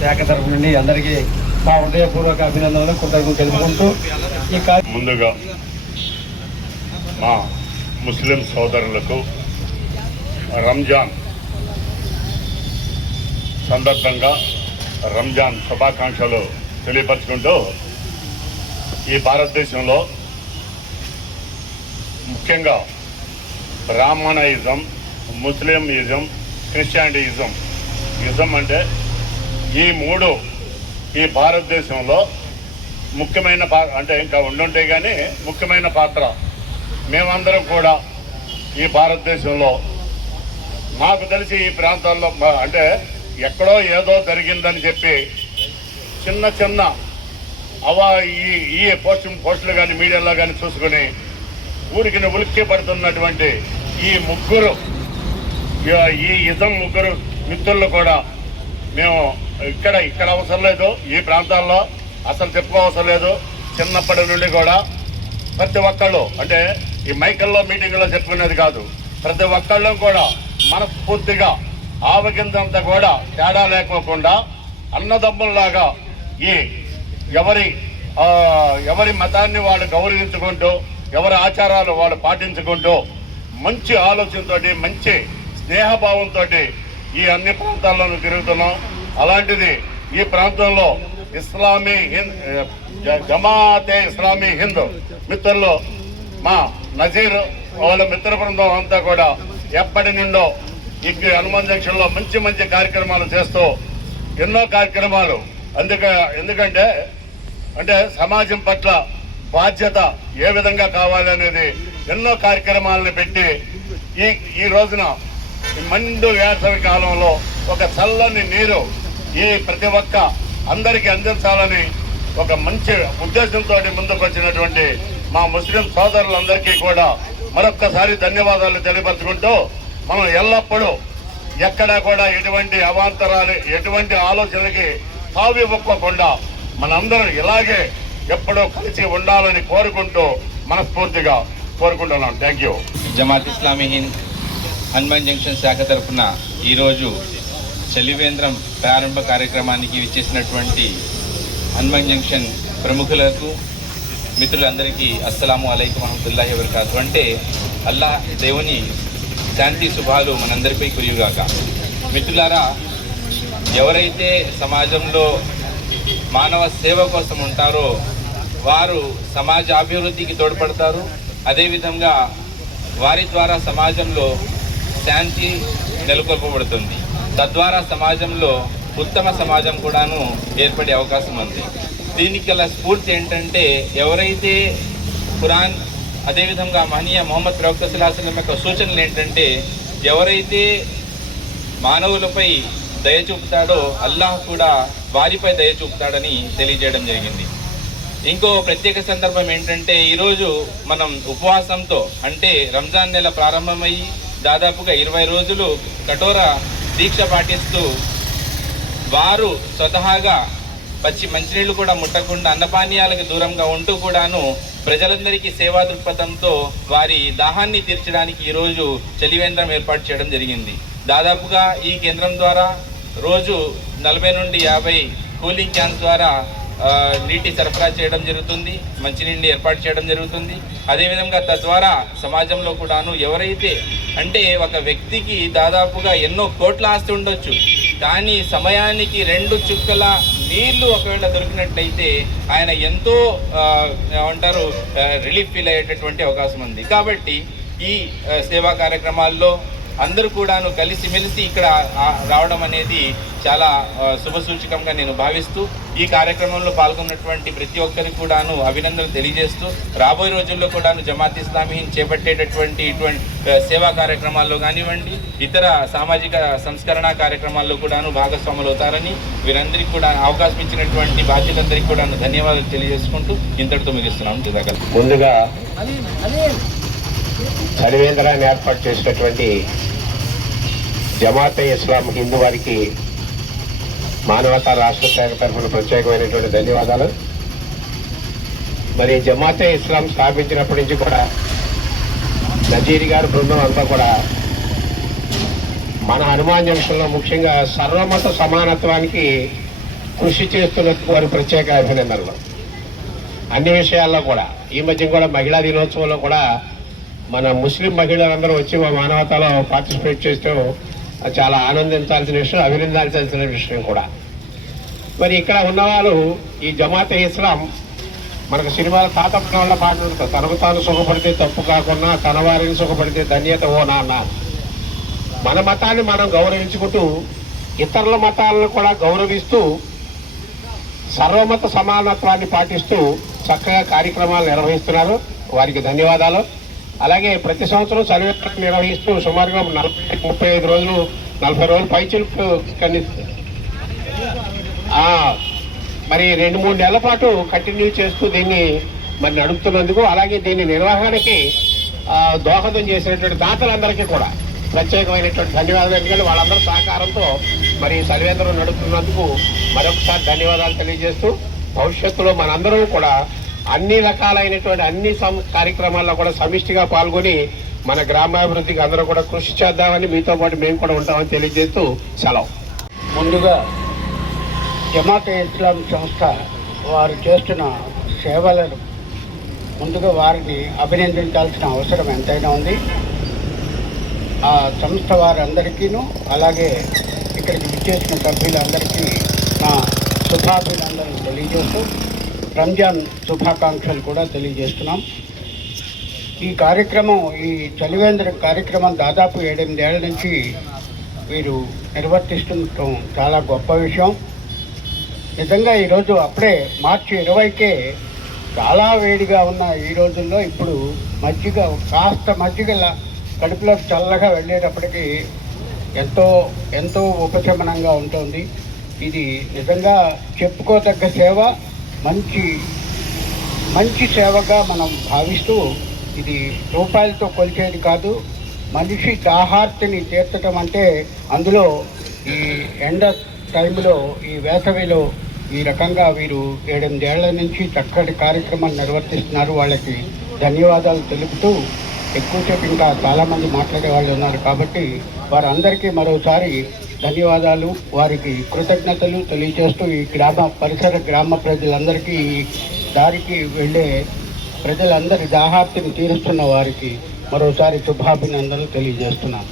శాఖ తరఫు నుండి అందరికీ మా హృదయపూర్వక అభినందనలు కృతజ్ఞతలు తెలుపుకుంటూ ముందుగా మా ముస్లిం సోదరులకు రంజాన్ సందర్భంగా రంజాన్ శుభాకాంక్షలు తెలియపరుచుకుంటూ ఈ భారతదేశంలో ముఖ్యంగా బ్రాహ్మణయిజం, ముస్లింయిజం, క్రిస్టియానిటిజం అంటే ఈ మూడు ఈ భారతదేశంలో ముఖ్యమైన అంటే ఇంకా ఉండుంటే కానీ ముఖ్యమైన పాత్ర. మేమందరం కూడా ఈ భారతదేశంలో మాకు తెలిసి ఈ ప్రాంతాల్లో అంటే ఎక్కడో ఏదో జరిగిందని చెప్పి చిన్న చిన్న ఈ పోస్టులు కానీ మీడియాలో కానీ చూసుకుని ఊరికి ఉలిక్కి పడుతున్నటువంటి ఈ ముగ్గురు మిత్రులు కూడా మేము ఇక్కడ అవసరం లేదు, ఈ ప్రాంతాల్లో అసలు చెప్పుకోవసరం లేదు. చిన్నప్పటి నుండి కూడా ప్రతి ఒక్కళ్ళు అంటే ఈ మైకల్లో మీటింగ్లో చెప్పుకునేది కాదు, ప్రతి ఒక్కళ్ళు కూడా మనస్ఫూర్తిగా ఆవగిందంతా కూడా తేడా లేకోకుండా అన్నదమ్ముల్లాగా ఈ ఎవరి మతాన్ని వాళ్ళు గౌరవించుకుంటూ ఎవరి ఆచారాలు వాళ్ళు పాటించుకుంటూ మంచి ఆలోచనతో మంచి స్నేహభావంతో ఈ అన్ని ప్రాంతాల్లోనూ తిరుగుతున్నాం. అలాంటిది ఈ ప్రాంతంలో జమాతే ఇస్లామీ హింద్ మిత్రులు మా నజీర్ వాళ్ళ మిత్ర బృందం అంతా కూడా ఎప్పటి నుండో ఇక్కడ హనుమాన్ జంక్షన్లో మంచి మంచి కార్యక్రమాలు చేస్తూ ఎన్నో కార్యక్రమాలు ఎందుకంటే సమాజం పట్ల బాధ్యత ఏ విధంగా కావాలనేది ఎన్నో కార్యక్రమాలను పెట్టి ఈ రోజున మండు వేసవి కాలంలో ఒక చల్లని నీరు ఈ ప్రతి ఒక్క అందరికీ అందించాలని ఒక మంచి ఉద్దేశంతో ముందుకు వచ్చినటువంటి మా ముస్లిం సోదరులందరికీ కూడా మరొక్కసారి ధన్యవాదాలు తెలియపరచుకుంటూ మనం ఎల్లప్పుడూ ఎక్కడా కూడా ఎటువంటి అవాంతరాలు ఎటువంటి ఆలోచనలకి తావివ్వకుండా మనందరం ఇలాగే ఎప్పుడూ కలిసి ఉండాలని కోరుకుంటూ మనస్ఫూర్తిగా కోరుకుంటున్నాం. Thank you. Jamaat Islami Hind Hanuman junction శాఖ తరఫున ఈరోజు చలివేంద్రం ప్రారంభ కార్యక్రమానికి విచ్చేసినటువంటి హనుమాన్ జంక్షన్ ప్రముఖులకు మిత్రులందరికీ అస్సలాము అలైకుం వరహమతుల్లాహి వబరకాతుహు. అంటే అల్లాహ్ దేవుని శాంతి శుభాలు మనందరిపై కురియుగాక. మిత్రులారా, ఎవరైతే సమాజంలో మానవ సేవ కోసం ఉంటారో వారు సమాజ అభివృద్ధికి తోడ్పడతారు. అదేవిధంగా వారి ద్వారా సమాజంలో శాంతి నెలకొల్పబడుతుంది. తద్వారా సమాజంలో ఉత్తమ సమాజం కూడాను ఏర్పడే అవకాశం ఉంది. దీనికి గల స్ఫూర్తి ఏంటంటే ఎవరైతే ఖురాన్ అదేవిధంగా మహనీయ మొహమ్మద్ ప్రవక్త సల్లల్లాహు అలైహి వసల్లం యొక్క సూచనలు ఏంటంటే ఎవరైతే మానవులపై దయ చూపుతాడో అల్లాహ్ కూడా వారిపై దయ చూపుతాడని తెలియజేయడం జరిగింది. ఇంకో ప్రత్యేక సందర్భం ఏంటంటే ఈరోజు మనం ఉపవాసంతో అంటే రంజాన్ నెల ప్రారంభమయ్యి దాదాపుగా 20 రోజులు కఠోర దీక్ష పాటిస్తూ వారు స్వతహాగా మంచినీళ్లు కూడా ముట్టకుండా అన్నపానీయాలకు దూరంగా ఉంటూ కూడాను ప్రజలందరికీ సేవా దృక్పథంతో వారి దాహాన్ని తీర్చడానికి ఈరోజు చలివేంద్రం ఏర్పాటు చేయడం జరిగింది. దాదాపుగా ఈ కేంద్రం ద్వారా రోజు 40 నుండి 50 కూలింగ్ క్యాన్స్ ద్వారా నీటి సరఫరా చేయడం జరుగుతుంది, మంచినీటిని ఏర్పాటు చేయడం జరుగుతుంది. అదేవిధంగా తద్వారా సమాజంలో కూడాను ఎవరైతే అంటే ఒక వ్యక్తికి దాదాపుగా ఎన్నో కోట్ల ఆస్తి ఉండొచ్చు, కానీ సమయానికి 2 చుక్కల నీళ్లు ఒకవేళ దొరికినట్లయితే ఆయన ఎంతో ఏమంటారు రిలీఫ్ ఫీల్ అయ్యేటటువంటి అవకాశం ఉంది. కాబట్టి ఈ సేవా కార్యక్రమాల్లో అందరూ కూడాను కలిసిమెలిసి ఇక్కడ రావడం అనేది చాలా శుభసూచకంగా నేను భావిస్తూ ఈ కార్యక్రమంలో పాల్గొన్నటువంటి ప్రతి ఒక్కరికి కూడాను అభినందనలు తెలియజేస్తూ రాబోయే రోజుల్లో కూడాను జమాత్ ఇస్లామీ చేపట్టేటటువంటి ఇటువంటి సేవా కార్యక్రమాల్లో కానివ్వండి ఇతర సామాజిక సంస్కరణ కార్యక్రమాల్లో కూడాను భాగస్వాములు అవుతారని వీరందరికీ కూడా అవకాశం ఇచ్చినటువంటి బాధ్యతలందరికీ కూడా ధన్యవాదాలు తెలియజేసుకుంటూ ఇంతటితో ముగిస్తున్నాను. జజాకల్లాహ్. ముందుగా చలివేంద్రాన్ని ఏర్పాటు చేసినటువంటి జమాతే ఇస్లాం హిందూ వారికి మానవతా రాష్ట్ర శాఖ తరఫున ప్రత్యేకమైనటువంటి ధన్యవాదాలు. మరి జమాతే ఇస్లాం స్థాపించినప్పటి నుంచి కూడా నజీర్ గారి బృందం అంతా కూడా మన హనుమాన్ జంక్షన్లో ముఖ్యంగా సర్వమత సమానత్వానికి కృషి చేస్తున్న వారి ప్రత్యేక అభినందనలు. అన్ని విషయాల్లో కూడా ఈ మధ్య కూడా మహిళా దినోత్సవంలో కూడా మన ముస్లిం మహిళలందరూ వచ్చి మా మానవతలో పార్టిసిపేట్ చేస్తూ చాలా ఆనందించాల్సిన విషయం, అభినందించాల్సిన విషయం కూడా. మరి ఇక్కడ ఉన్నవాళ్ళు ఈ జమాతే ఇస్లాం మనకు సినిమాల తాతప్ప వాళ్ళ పాట ఉంటుంది, తనకు తాను సుఖపడితే తప్పు కాకుండా తన వారిని సుఖపడితే ధన్యత ఓ నాన్న. మన మతాన్ని మనం గౌరవించుకుంటూ ఇతరుల మతాలను కూడా గౌరవిస్తూ సర్వమత సమానత్వాన్ని పాటిస్తూ చక్కగా కార్యక్రమాలు నిర్వహిస్తున్నారు. వారికి ధన్యవాదాలు. అలాగే ప్రతి సంవత్సరం చలివేంద్రం నిర్వహిస్తూ సుమారుగా 35 రోజులు 40 రోజులు పైచిలుపు మరి 2-3 నెలల పాటు కంటిన్యూ చేస్తూ దీన్ని మరి నడుపుతున్నందుకు, అలాగే దీని నిర్వహణకి దోహదం చేసినటువంటి దాతలందరికీ కూడా ప్రత్యేకమైనటువంటి ధన్యవాదాలు. ఎందుకంటే వాళ్ళందరూ సహకారంతో మరి చలివేంద్రం నడుపుతున్నందుకు మరొకసారి ధన్యవాదాలు తెలియజేస్తూ భవిష్యత్తులో మనందరం కూడా అన్ని రకాలైనటువంటి అన్ని కార్యక్రమాల్లో కూడా సమిష్టిగా పాల్గొని మన గ్రామాభివృద్ధికి అందరూ కూడా కృషి చేద్దామని, మీతో పాటు మేము కూడా ఉంటామని తెలియజేస్తూ సెలవు. ముందుగా జమాతే ఇస్లాం సంస్థ వారు చేస్తున్న సేవలను ముందుగా వారిని అభినందించాల్సిన అవసరం ఎంతైనా ఉంది. ఆ సంస్థ వారందరికీను అలాగే ఇక్కడికి విచ్చేసిన సభ్యులందరికీ నా శుభాభినందనలు తెలియజేస్తూ రంజాన్ శుభాకాంక్షలు కూడా తెలియజేస్తున్నాం. ఈ కార్యక్రమం, ఈ చలివేంద్ర కార్యక్రమం దాదాపు 7-8 ఏళ్ల నుంచి వీరు నిర్వర్తిస్తుండటం చాలా గొప్ప విషయం. నిజంగా ఈరోజు అప్పుడే మార్చి 20కే చాలా వేడిగా ఉన్న ఈ రోజుల్లో ఇప్పుడు మజ్జిగ, కాస్త మజ్జిగ కడుపులో చల్లగా వెళ్ళేటప్పటికీ ఎంతో ఉపశమనంగా ఉంటుంది. ఇది నిజంగా చెప్పుకోదగ్గ సేవ, మంచి సేవగా మనం భావిస్తూ, ఇది రూపాయలతో కొలిచేది కాదు. మనిషి దాహార్తిని తీర్చడం అంటే అందులో ఈ ఎండ టైంలో, ఈ వేసవిలో ఈ రకంగా వీరు 7-8 ఏళ్ల నుంచి చక్కటి కార్యక్రమాన్ని నిర్వర్తిస్తున్నారు. వాళ్ళకి ధన్యవాదాలు తెలుపుతూ, ఎక్కువసేపు ఇంకా చాలామంది మాట్లాడే వాళ్ళు ఉన్నారు కాబట్టి వారందరికీ మరోసారి ధన్యవాదాలు, వారికి కృతజ్ఞతలు తెలియజేస్తూ ఈ పరిసర గ్రామ ప్రజలందరికీ, దారికి వెళ్ళే ప్రజలందరి దాహార్తిని తీరుస్తున్న వారికి మరోసారి శుభాభినందనలు తెలియజేస్తున్నాను.